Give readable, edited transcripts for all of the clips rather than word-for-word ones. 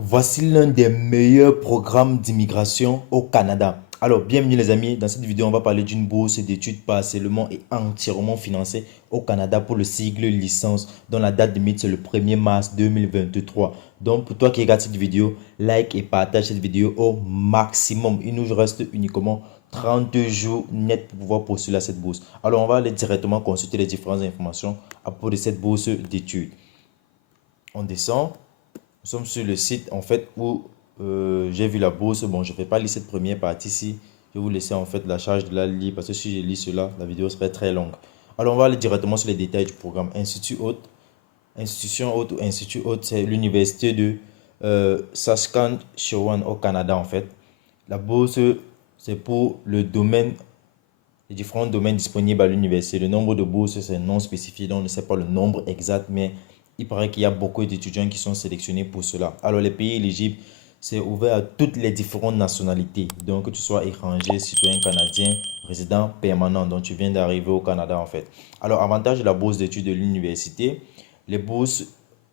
Voici l'un des meilleurs programmes d'immigration au Canada. Alors, bienvenue les amis. Dans cette vidéo, on va parler d'une bourse d'études partiellement et entièrement financée au Canada pour le cycle licence, dont la date limite c'est le 1er mars 2023. Donc, pour toi qui regarde cette vidéo, like et partage cette vidéo au maximum. Il nous reste uniquement 30 jours net pour pouvoir postuler à cette bourse. Alors, on va aller directement consulter les différentes informations à propos de cette bourse d'études. On descend. Nous sommes sur le site en fait où j'ai vu la bourse. Bon, je ne vais pas lire cette première partie-ci. Je vais vous laisser en fait la charge de la lire parce que si je lis cela, la vidéo serait très longue. Alors, on va aller directement sur les détails du programme. Institut Haute, Institution Haute ou Institut Haute, c'est l'université de Saskatchewan au Canada en fait. La bourse, c'est pour le domaine, les différents domaines disponibles à l'université. Le nombre de bourses, c'est non spécifié, donc on ne sait pas le nombre exact, mais il paraît qu'il y a beaucoup d'étudiants qui sont sélectionnés pour cela. Alors, les pays éligibles, c'est ouvert à toutes les différentes nationalités. Donc, que tu sois étranger, citoyen canadien, résident permanent. Donc, tu viens d'arriver au Canada, en fait. Alors, avantage de la bourse d'études de l'université, les bourses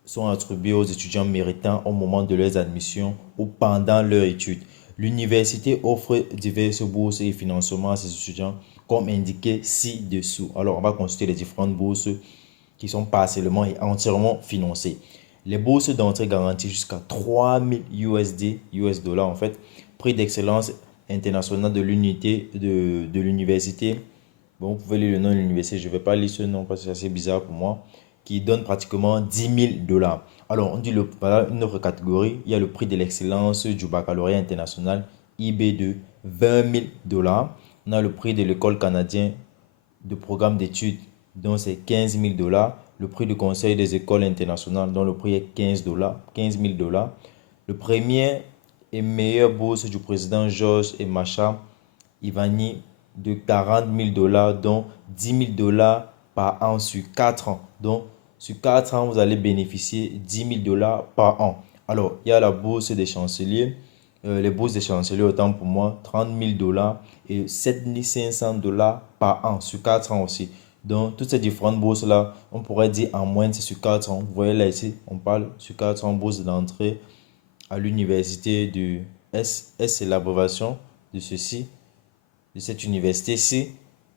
sont attribuées aux étudiants méritants au moment de leurs admissions ou pendant leur étude. L'université offre diverses bourses et financements à ses étudiants, comme indiqué ci-dessous. Alors, on va consulter les différentes bourses qui sont partiellement et entièrement financées. Les bourses d'entrée garantissent jusqu'à 3000 USD, US dollars en fait, prix d'excellence international de l'unité de l'université. Bon, vous pouvez lire le nom de l'université, je ne vais pas lire ce nom parce que c'est assez bizarre pour moi, qui donne pratiquement 10 000 dollars. Alors, on dit voilà une autre catégorie, il y a le prix de l'excellence du baccalauréat international, IB de 20 000 dollars. On a le prix de l'école canadienne de programme d'études, dont c'est 15 000 dollars. Le prix du conseil des écoles internationales, dont le prix est 15 dollars, 15 000 dollars. Le premier et meilleur bourse du président Georges et Macha Ivani de 40 000 dollars, dont 10 000 dollars par an sur 4 ans. Donc, sur 4 ans, vous allez bénéficier 10 000 dollars par an. Alors, il y a la bourse des chanceliers. Les bourses des chanceliers, autant pour moi, 30 000 dollars et 7 500 dollars par an sur 4 ans aussi. Donc, toutes ces différentes bourses-là, on pourrait dire en moyenne, c'est sur 4 ans. Vous voyez là ici, on parle sur 4 ans, bourse d'entrée à l'université du S, c'est l'abréviation de ceci, de cette université-ci.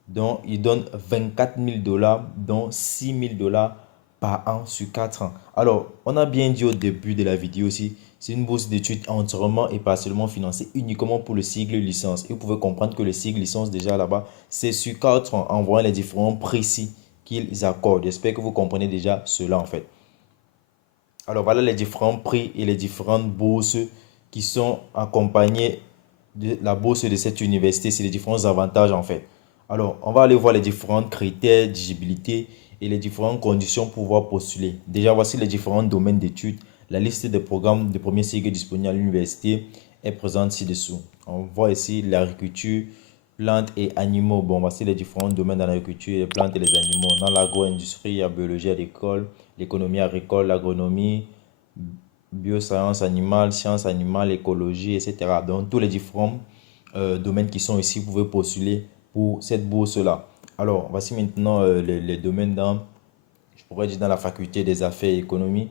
Donc, il donne 24 000 dollars, dont 6 000 dollars par an sur 4 ans. Alors, on a bien dit au début de la vidéo aussi, c'est une bourse d'études entièrement et partiellement financée uniquement pour le cycle licence. Et vous pouvez comprendre que le cycle licence déjà là-bas, c'est sur 4 ans en voyant les différents précis qu'ils accordent. J'espère que vous comprenez déjà cela en fait. Alors voilà les différents prix et les différentes bourses qui sont accompagnées de la bourse de cette université. C'est les différents avantages en fait. Alors on va aller voir les différents critères d'éligibilité et les différentes conditions pour pouvoir postuler. Déjà voici les différents domaines d'études. La liste des programmes de premier cycle disponibles à l'université est présente ci-dessous. On voit ici l'agriculture, plantes et animaux. Bon, voici les différents domaines dans l'agriculture, les plantes et les animaux. Dans l'agro-industrie, il y a biologie agricole, l'économie agricole, l'agronomie, biosciences animales, sciences animales, écologie, etc. Donc, tous les différents domaines qui sont ici, vous pouvez postuler pour cette bourse-là. Alors, voici maintenant les domaines dans, je pourrais dire, dans la faculté des affaires et économie.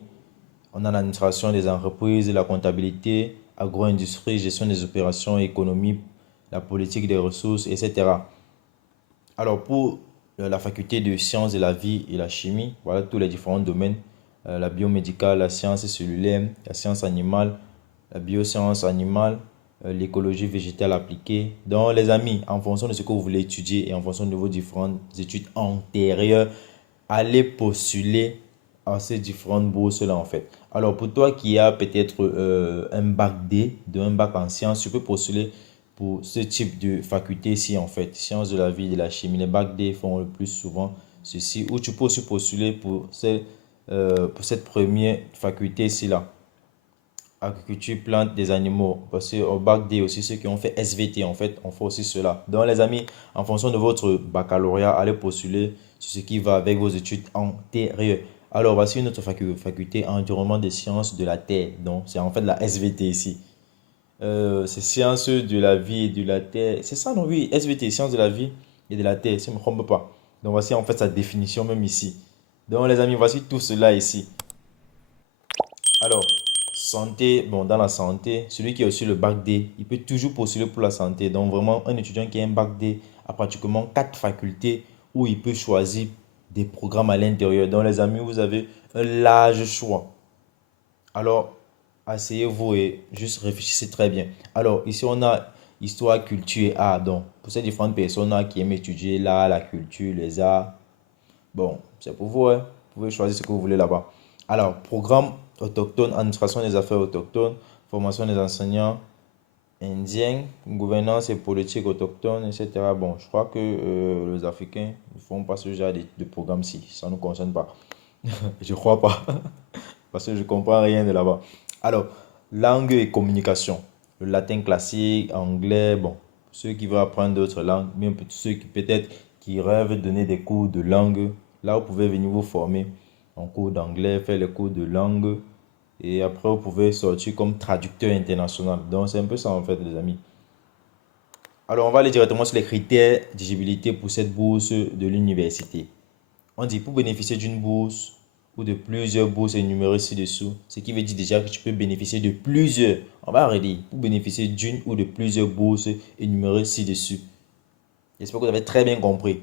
On a l'administration des entreprises, la comptabilité, agro-industrie, gestion des opérations, économie, la politique des ressources, etc. Alors, pour la faculté de sciences de la vie et la chimie, voilà tous les différents domaines. La biomédicale, la science cellulaire, la science animale, la bioscience animale, l'écologie végétale appliquée. Donc, les amis, en fonction de ce que vous voulez étudier et en fonction de vos différentes études antérieures, allez postuler à ces différentes bourses-là, en fait. Alors, pour toi qui as peut-être un bac D, un bac en sciences, tu peux postuler pour ce type de faculté-ci, en fait. Sciences de la vie et de la chimie. Les bacs D font le plus souvent ceci. Ou tu peux aussi postuler pour cette première faculté-ci, là. Agriculture, plantes, des animaux. Parce qu'au bac D aussi, ceux qui ont fait SVT, en fait, on fait aussi cela. Donc, les amis, en fonction de votre baccalauréat, allez postuler sur ce qui va avec vos études antérieures. Alors, voici notre faculté environnement des sciences de la Terre. Donc, c'est en fait la SVT ici. C'est sciences de la vie et de la Terre. C'est ça, non? Oui, SVT, sciences de la vie et de la Terre, si je ne me trompe pas. Donc, voici en fait sa définition même ici. Donc, les amis, voici tout cela ici. Alors, santé, bon, dans la santé, celui qui a aussi le bac D, il peut toujours postuler pour la santé. Donc, vraiment, un étudiant qui a un bac D a pratiquement quatre facultés où il peut choisir des programmes à l'intérieur. Donc, les amis, vous avez un large choix. Alors, asseyez-vous et juste réfléchissez très bien. Alors, ici, on a histoire, culture et art. Donc, pour ces différentes personnes qui aiment étudier l'art, la culture, les arts, bon, c'est pour vous, hein. Vous pouvez choisir ce que vous voulez là-bas. Alors, programme autochtone, administration des affaires autochtones, formation des enseignants indiens, gouvernance et politique autochtone, etc. Bon, je crois que les Africains ne font pas ce genre de programme-ci. Ça ne nous concerne pas. Je crois pas. Parce que je comprends rien de là-bas. Alors, langue et communication. Le latin classique, anglais, bon, ceux qui veulent apprendre d'autres langues, même ceux qui peut-être qui rêvent de donner des cours de langue, là vous pouvez venir vous former en cours d'anglais, faire les cours de langue et après vous pouvez sortir comme traducteur international. Donc c'est un peu ça en fait les amis. Alors on va aller directement sur les critères d'éligibilité pour cette bourse de l'université. On dit pour bénéficier d'une bourse ou de plusieurs bourses énumérées ci-dessous, ce qui veut dire déjà que tu peux bénéficier de plusieurs. On va arrêter pour bénéficier d'une ou de plusieurs bourses énumérées ci-dessus. J'espère que vous avez très bien compris.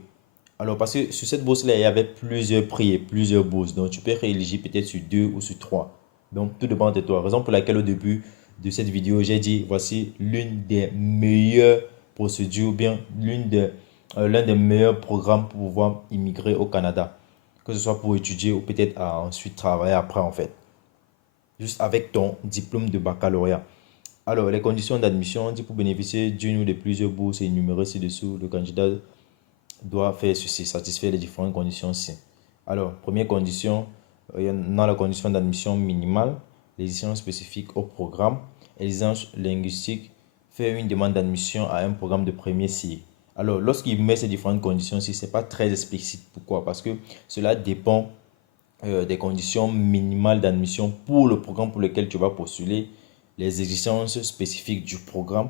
Alors, parce que sur cette bourse-là, il y avait plusieurs prix et plusieurs bourses. Donc, tu peux être éligible peut-être sur deux ou sur trois. Donc, tout dépend de toi. Raison pour laquelle, au début de cette vidéo, j'ai dit voici l'une des meilleures procédures, ou bien l'un des meilleurs programmes pour pouvoir immigrer au Canada. Que ce soit pour étudier ou peut-être à ensuite travailler après, en fait. Juste avec ton diplôme de baccalauréat. Alors, les conditions d'admission, on dit pour bénéficier d'une ou de plusieurs bourses énumérées ci-dessous, le candidat doit faire ceci, satisfaire les différentes conditions ci. Alors, première condition, il y a la condition d'admission minimale, l'exigence spécifique au programme, exigence linguistique, faire une demande d'admission à un programme de premier cycle. Alors, lorsqu'il met ces différentes conditions-ci, ce n'est pas très explicite. Pourquoi? Parce que cela dépend des conditions minimales d'admission pour le programme pour lequel tu vas postuler, les exigences spécifiques du programme,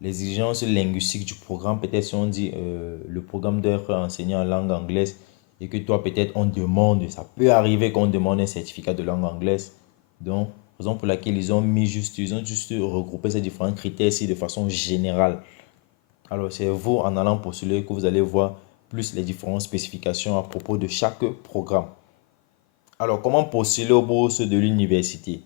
les exigences linguistiques du programme. Peut-être si on dit le programme doit être enseigné en langue anglaise et que toi peut-être on demande, ça peut arriver qu'on demande un certificat de langue anglaise. Donc, raison pour laquelle ils ont juste regroupé ces différents critères ici de façon générale. Alors, c'est vous en allant postuler que vous allez voir plus les différentes spécifications à propos de chaque programme. Alors, comment postuler aux bourses de l'université?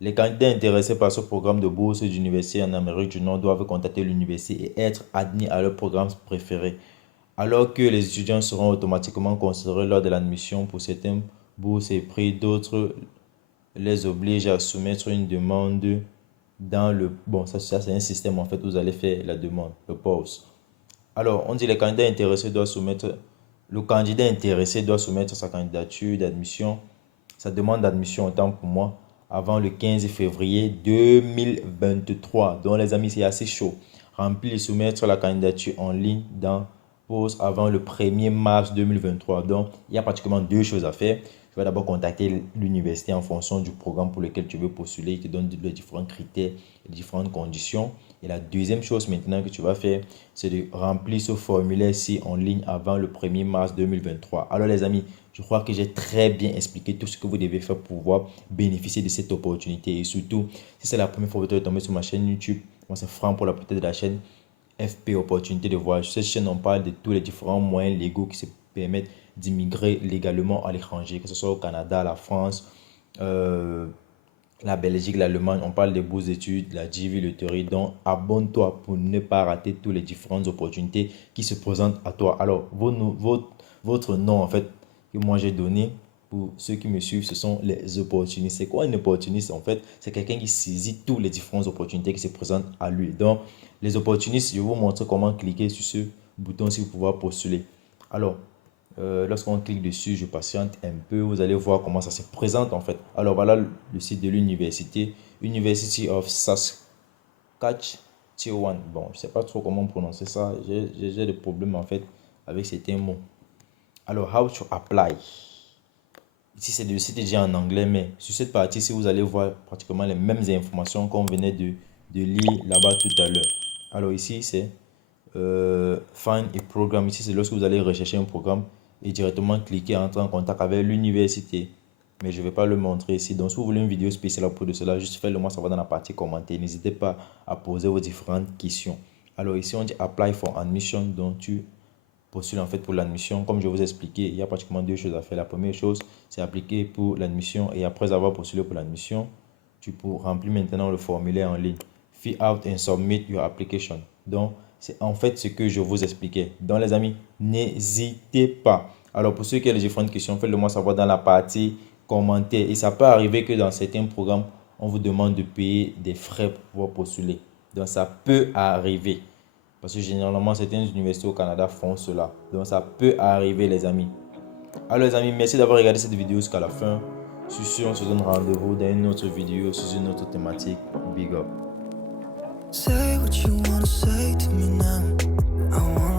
Les candidats intéressés par ce programme de bourse d'université en Amérique du Nord doivent contacter l'université et être admis à leur programme préféré. Alors que les étudiants seront automatiquement considérés lors de l'admission pour certaines bourses et prix, d'autres les obligent à soumettre une demande dans le... Bon, ça c'est un système en fait où vous allez faire la demande, le poste. Alors, on dit les candidats intéressés doivent soumettre... Le candidat intéressé doit soumettre sa candidature d'admission, sa demande d'admission autant pour moi, avant le 15 février 2023. Donc les amis, c'est assez chaud. Remplir et soumettre la candidature en ligne dans pause avant le 1er mars 2023. Donc il y a pratiquement deux choses à faire. Tu vas d'abord contacter l'université en fonction du programme pour lequel tu veux postuler. Ils te donnent les différents critères, les différentes conditions. Et la deuxième chose maintenant que tu vas faire, c'est de remplir ce formulaire-ci en ligne avant le 1er mars 2023. Alors les amis, je crois que j'ai très bien expliqué tout ce que vous devez faire pour pouvoir bénéficier de cette opportunité. Et surtout, si c'est la première fois que vous êtes tombé sur ma chaîne YouTube, moi c'est Franck pour la portée de la chaîne FP Opportunité de Voyage. Sur cette chaîne, on parle de tous les différents moyens légaux qui se permettent d'immigrer légalement à l'étranger, que ce soit au Canada, la France, la Belgique, l'Allemagne. On parle des bourses d'études, la JV, le Théorie. Donc, abonne-toi pour ne pas rater toutes les différentes opportunités qui se présentent à toi. Alors, votre nom, en fait, que moi j'ai donné pour ceux qui me suivent, ce sont les opportunistes. C'est quoi un opportuniste? En fait, c'est quelqu'un qui saisit toutes les différentes opportunités qui se présentent à lui. Donc, les opportunistes, je vais vous montrer comment cliquer sur ce bouton-ci pour pouvoir postuler. Alors, lorsqu'on clique dessus, je patiente un peu, vous allez voir comment ça se présente en fait. Alors voilà le site de l'université, University of Saskatchewan. Bon, je ne sais pas trop comment prononcer ça, j'ai des problèmes en fait avec certains mots. Alors, how to apply. Ici, c'est le site déjà en anglais, mais sur cette partie-ci, vous allez voir pratiquement les mêmes informations qu'on venait de lire là-bas tout à l'heure. Alors ici, c'est Find a Program. Ici, c'est lorsque vous allez rechercher un programme et directement cliquer, entrer en contact avec l'université. mais je ne vais pas le montrer ici. Donc, si vous voulez une vidéo spéciale à propos de cela, juste faites-le moi savoir dans la partie commentaires. N'hésitez pas à poser vos différentes questions. Alors ici, on dit Apply for Admission. Donc, tu postules en fait pour l'admission. Comme je vous ai expliqué, il y a pratiquement deux choses à faire. La première chose, c'est appliquer pour l'admission. Et après avoir postulé pour l'admission, tu peux remplir maintenant le formulaire en ligne. Fill out and submit your application. Donc, c'est en fait ce que je vous expliquais. Donc, les amis, n'hésitez pas. Alors, pour ceux qui ont les différentes questions, faites-le moi savoir dans la partie commentaires. Et ça peut arriver que dans certains programmes, on vous demande de payer des frais pour pouvoir postuler. Donc, ça peut arriver. Parce que généralement, certaines universités au Canada font cela. Donc, ça peut arriver, les amis. Alors, les amis, merci d'avoir regardé cette vidéo jusqu'à la fin. Sur ce, on se donne rendez-vous dans une autre vidéo sur une autre thématique. Big up. Say what you wanna say to me now. I wanna